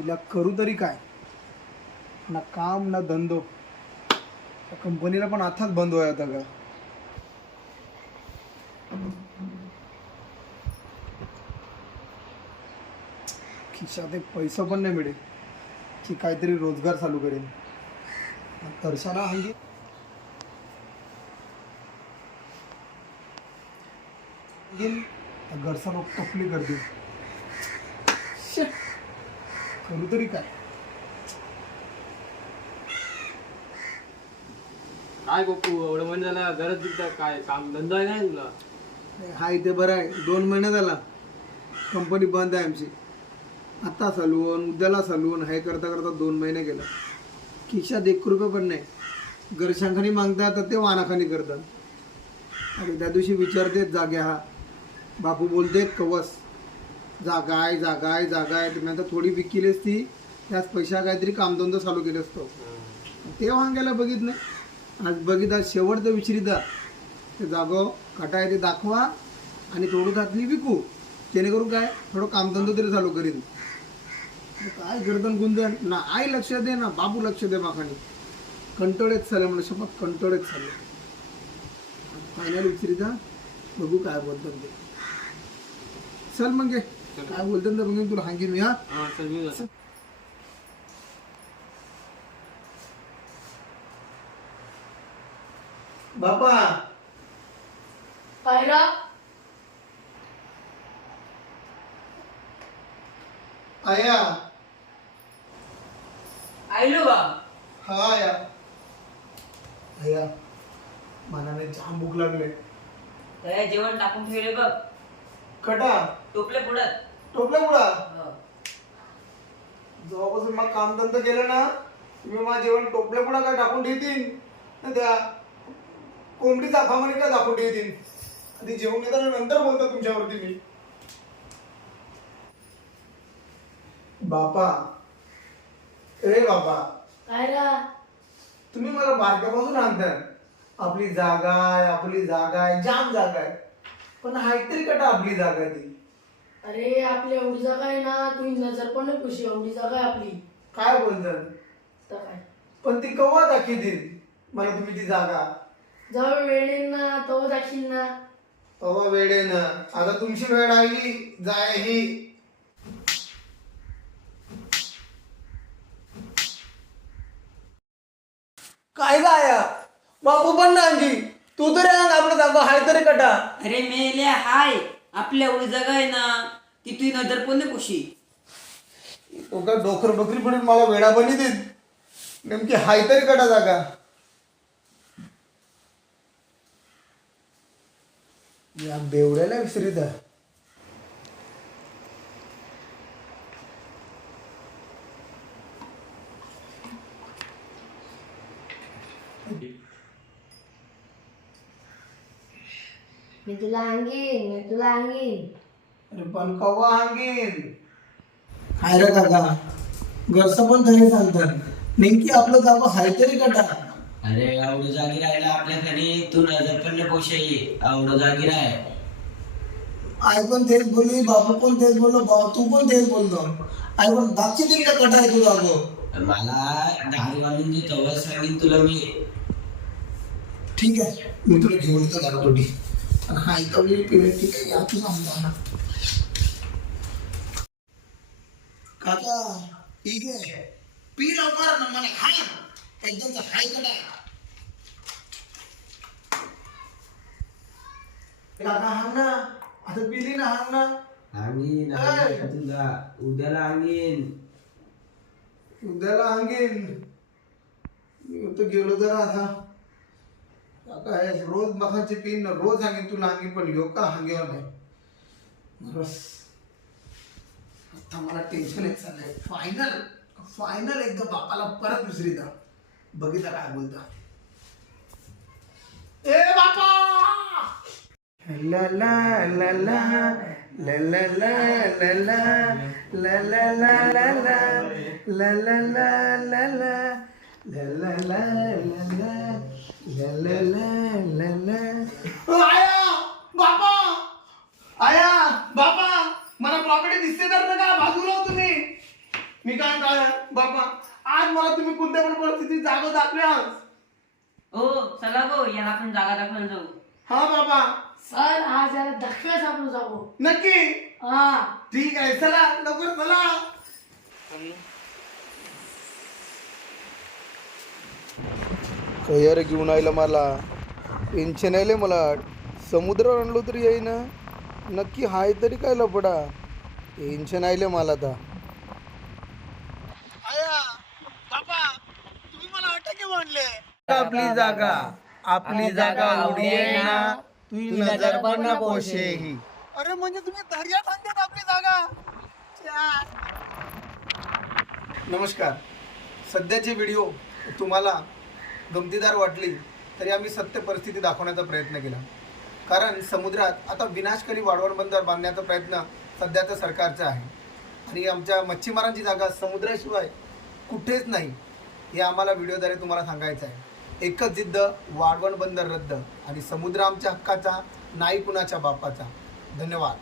आईला करू तरी काय? ना काम ना धंदो. त्या कंपनीला पण आताच बंद होय आता का खिशात एक पैसा पण नाही मिळेल की काहीतरी रोजगार चालू करेन. तरशाला हल्ली घरचा लोक टपली करतील करू तरी काय? काय बघू एवढं म्हणजे झालं गरज दिसत काय? काम धंदा आहे नाही तुला? हा इथे बरं आहे. दोन महिने झाला. कंपनी बंद आहे आमची. आता चालवून उद्याला चालवून हे करता करता दोन महिने गेला. खिशात एक रुपये पण नाही. घरशांखानी मागतात तर ते वानाखानी करतात. आणि त्या दिवशी विचारते जाग्या हा. बापू बोलते कवस. जागा आहे जागा आहे जागा आहे तुम्ही आता थोडी विकिलीच ती. त्याच पैशा काहीतरी कामधंदा चालू केलं असतो ते वांग्याला बघित नाही. आज बघित आज शेवटचं विचारिता ते जागो कटा आहे ते दाखवा आणि थोडं घातली विकू. जेणेकरून काय? थोडं कामधंदा तरी चालू करीन. तर काय गर्दन गुंजन ना आई लक्ष दे ना बाबू लक्ष दे माखानी. कंटोळेच चालले म्हणजे शपथ कंटोळेच चालले. फायनल विचारिता बघू काय बोलतात ते. चल मग. काय बोलतात ना बघून तुला सांगेन मी हा हा. बापा पाहिला आया आईलो बा हा आया आया मनाने जाम भूक लागले त्या जेवण टाकून ठेवले बघ कटा टोपले पुढत टोपला बुडा जेव्हापासून मग कामधंदा केलं ना तुम्ही माझं जेवण टोपल्या पुढा काय टाकून ठेवतील? ना त्या कोंबडीचा फामाने काय दाखवून ठेवतील? आधी जेवण घेताना नंतर बोलतो तुमच्यावरती मी. बापा. ए बापा. काय रा? तुम्ही मला बारक्यापासून आणताय. आपली जागा आहे आपली जागा आहे जाम जागा आहे. पण हाय तरी कटा आपली जागा आहे ती. अरे आपली एवढी जागा आहे ना तुम्ही नजर पण नाही खुशी एवढी जागा आहे आपली. काय बोलतात? तर काय? पण ती कवा दाखवतील? मला तुम्ही ती जागा. जेव्हा वेळ येईल ना तेव्हा दाखील ना. तेव्हा वेळ आहे ना आता तुमची वेळ आली जाय ही काय गाया बापू पण ना अंगी तू तरी अंग आपलं जागो हाय तरी कटा. अरे मेले हाय. आपल्या एवढी जागा आहे ना ती तुझी नजर पण कुशी खुशी? तो डोकर बकरी म्हणून मला वेडा बनी देत? नेमकी हाय तरी कडा जागा. या बेवड्याला विसरित. मी तुला आणीन मी तुला आणीन. अरे पण कवा अंगीन हाय रे काका घरचं पण तरी चालतं. नेमकी आपलं जागो हाय तरी कटा अरे आवडं जागी राहिला आपल्या घरी तू नजर पण पोशाई आवडं जागी राह आई पण तेच बोलली बापू पण तेच बोललो भाऊ तू पण तेच बोललो. आई पण दाखची तरी का कटा आहे तू जागो मला दारू घालून दे तेव्हा सांगेन तुला मी. ठीक आहे. मी तुला घेऊन येतो दारू थोडी Nakahitaw-lipiwitika yato sa mga ಕಾಕ ಹೀಗೆ ಪೀರವ್ವಾರ ನಮ್ಮ ಮನೆಗೆ ಹಾಯ್ ಎದ್ದಂತ ಹಾಯ್ Kata ಕಾಕ ada ಅದು ಪಿಲಿನ ಹಂಗ angin. Angin itu enggak udahlah angin. Udahlah angin itu gelodaran ha रोज मखांचे पिन रोज हांगे तुला अंगीन पण यो का हांगे नाही बस आता मला टेन्शन येत चाललंय फायनल फायनल एकदा बापाला परत दुसरी दा बघितला काय बोलता ए बापा ला ला ला ला ला ला ला ला ला ला ला ला ला ला ला ला ला ला आया! बापा! आया! बापा! मला प्रॉपर्टी दिसते तर का? बाजूला तुम्ही. मी काय काय बापा आज मला तुम्ही कोणत्या पण परिस्थितीत जागा दाखव्या ओ चला गो याला पण जागा दाखवायला जाऊ. हा बाबा सर आज याला दाखव्याच आपण जाऊ. नक्की? हा. ठीक आहे चला लवकर चला. कयर घेऊन आयला मला. टेन्शन आले मला समुद्रावर आणलो तरी येईना. नक्की हाय तरी काय लपडा टेन्शन आले मला आता आपली जागा आपली जागा उडी आहे ना. तुझी नजर पण ना पोशे ही अरे म्हणजे तुम्ही दर्यात आणतात आपली जागा. नमस्कार. सध्याची व्हिडिओ तुम्हाला गमतीदार वाटली तरी आम्ही सत्य परिस्थिती दाखवण्याचा प्रयत्न केला. कारण समुद्रात आता विनाशकारी वाढवण बंदर बांधण्याचा प्रयत्न सध्याचं सरकारचा आहे. आणि आमच्या मच्छीमारांची जागा समुद्राशिवाय कुठेच नाही हे आम्हाला व्हिडिओद्वारे तुम्हाला सांगायचं आहे. एकच जिद्द वाढवण बंदर रद्द आणि समुद्र आमच्या हक्काचा नाही कुणाच्या बापाचा. धन्यवाद.